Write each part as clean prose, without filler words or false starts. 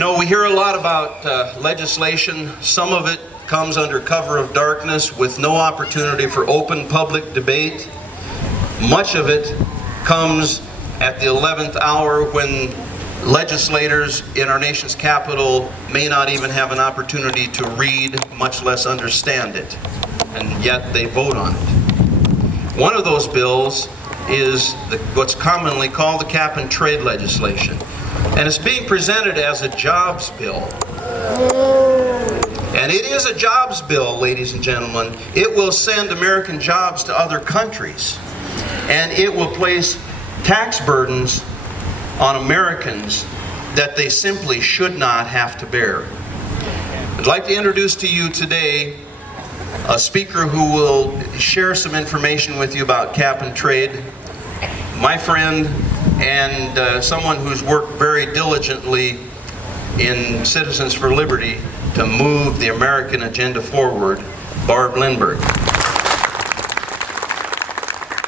know, we hear a lot about legislation. Some of it comes under cover of darkness with no opportunity for open public debate. Much of it comes at the 11th hour when legislators in our nation's capital may not even have an opportunity to read, much less understand it, and yet they vote on it. One of those bills is what's commonly called the cap and trade legislation, and it's being presented as a jobs bill. And it is a jobs bill, ladies and gentlemen. It will send American jobs to other countries, and it will place tax burdens on Americans that they simply should not have to bear. I'd like to introduce to you today a speaker who will share some information with you about cap and trade. My friend and someone who's worked very diligently in Citizens for Liberty to move the American agenda forward, Barb Lindberg.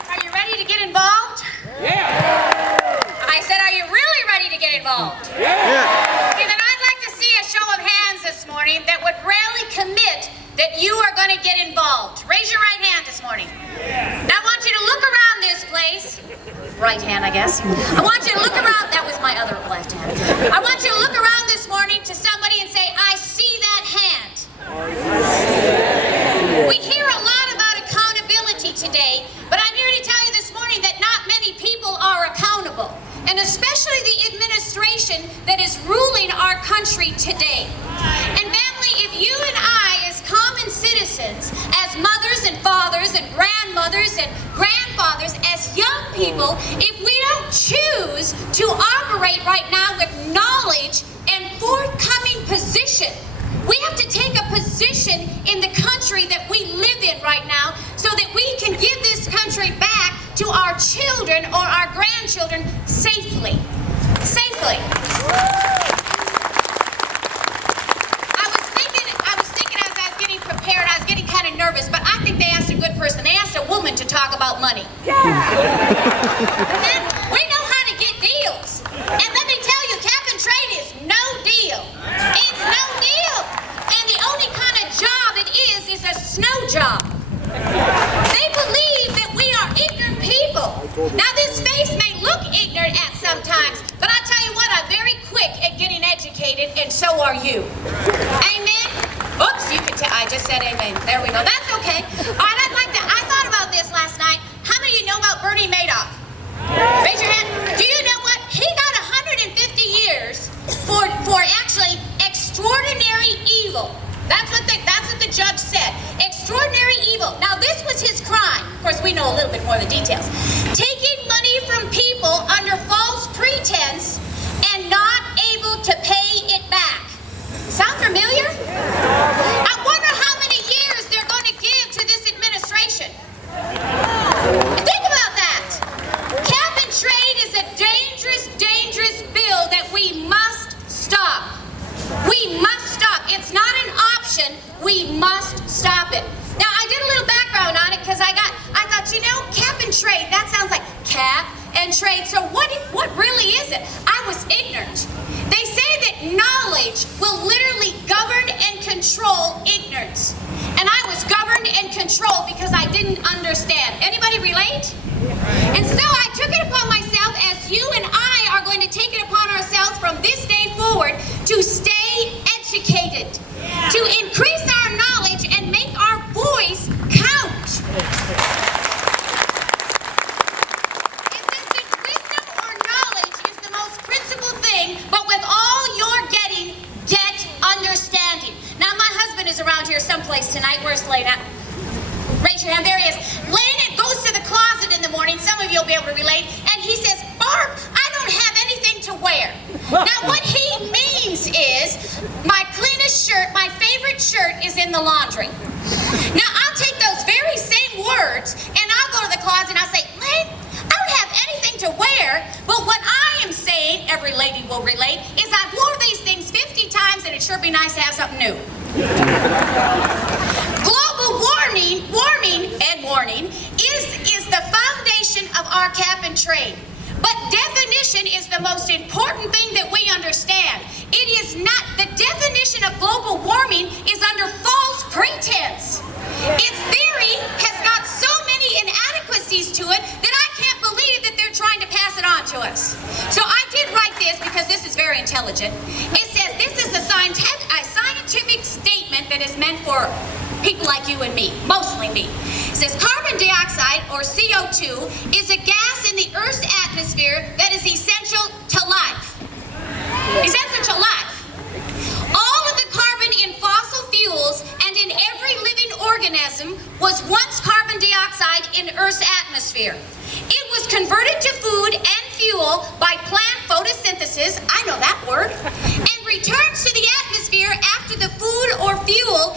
Are you ready to get involved? Yeah! I said, are you really ready to get involved? Yeah! Okay, then I'd like to see a show of hands this morning that would really commit that you are going to get involved. Raise your right hand this morning. Yeah. Now I want you to look around this place. Right hand, I guess. I want you to look around. That was my other left hand. I want you to look around this morning to somebody and say, I see that hand. We hear a lot about accountability today, but I'm here to tell you this morning that not many people are accountable, and especially the administration that is ruling our country today. And family, if you and I, as common citizens, as mothers and fathers and grandmothers and grandfathers, as young people, if we don't choose to operate right now with knowledge and forthcoming position, we have to take a position in the country that we live in right now so that we can give this country back to our children or our grandchildren safely. Safely. I was thinking as I was getting prepared, I was getting kind of nervous, but I think they asked a good person. They asked a woman to talk about money. Yeah! And then we know how to get deals. And let me tell you, cap and trade is no deal. It's no deal. And the only kind of job it is a snow job. They believe that we are ignorant people. Now this face may look ignorant at sometimes, but I tell you what, I'm very quick at getting educated, and so are you. Amen? Oops, you can tell. I just said amen. There we go. That's okay. All right, I thought about this last night. How many of you know about Bernie Madoff? Raise your hand. Do you know what? He got 150 years for actually extraordinary evil. That's what the judge said. Extraordinary evil. Now this was his crime. Of course, we know a little bit more of the details. Taking money from people under false pretense and not able to pay it back. Sound familiar? I wonder how many years they're going to give to this administration. Think about that. Cap and trade is a dangerous, dangerous bill that we must stop. We must stop. It's not an option. We must stop it. Now, I did a little background on it because I thought, you know, cap and trade, that sounds like cap and trade. So what really is it? I was ignorant. They say that knowledge will literally govern and control ignorance. And I was governed and controlled because I didn't understand. Anybody relate? And so I took it upon myself, as you and I are going to take it upon ourselves from this day forward, to stay educated, to increase our knowledge and make our voice count. It says that wisdom or knowledge is the most principal thing, but with all you're getting, get understanding. Now my husband is around here someplace tonight. Where's Lane at? Raise your hand. There he is. Lane goes to the closet in the morning. Some of you will be able to relate. And he says, Barb, I don't have anything to wear. Now what he means is, my cleanest shirt, my favorite shirt is in the laundry. Now I'll take those very same words and I'll go to the closet and I'll say, Lane, I don't have anything to wear, but what I am saying, every lady will relate, is I wore these things 50 times and it sure be nice to have something new. Global warming is the foundation of our cap and trade. But definition definition is the most important thing that we understand. It is not, the definition of global warming is under false pretense. Its theory has got so many inadequacies to it that I can't believe that they're trying to pass it on to us. So I did write this because this is very intelligent. It says this is a scientific statement that is meant for people like you and me, mostly me. It says carbon dioxide, or CO2, is a gas in the Earth's atmosphere that is essential to life. Essential to life. All of the carbon in fossil fuels and in every living organism was once carbon dioxide in Earth's atmosphere. It was converted to food and fuel by plant photosynthesis, I know that word, and returns to the atmosphere after the food or fuel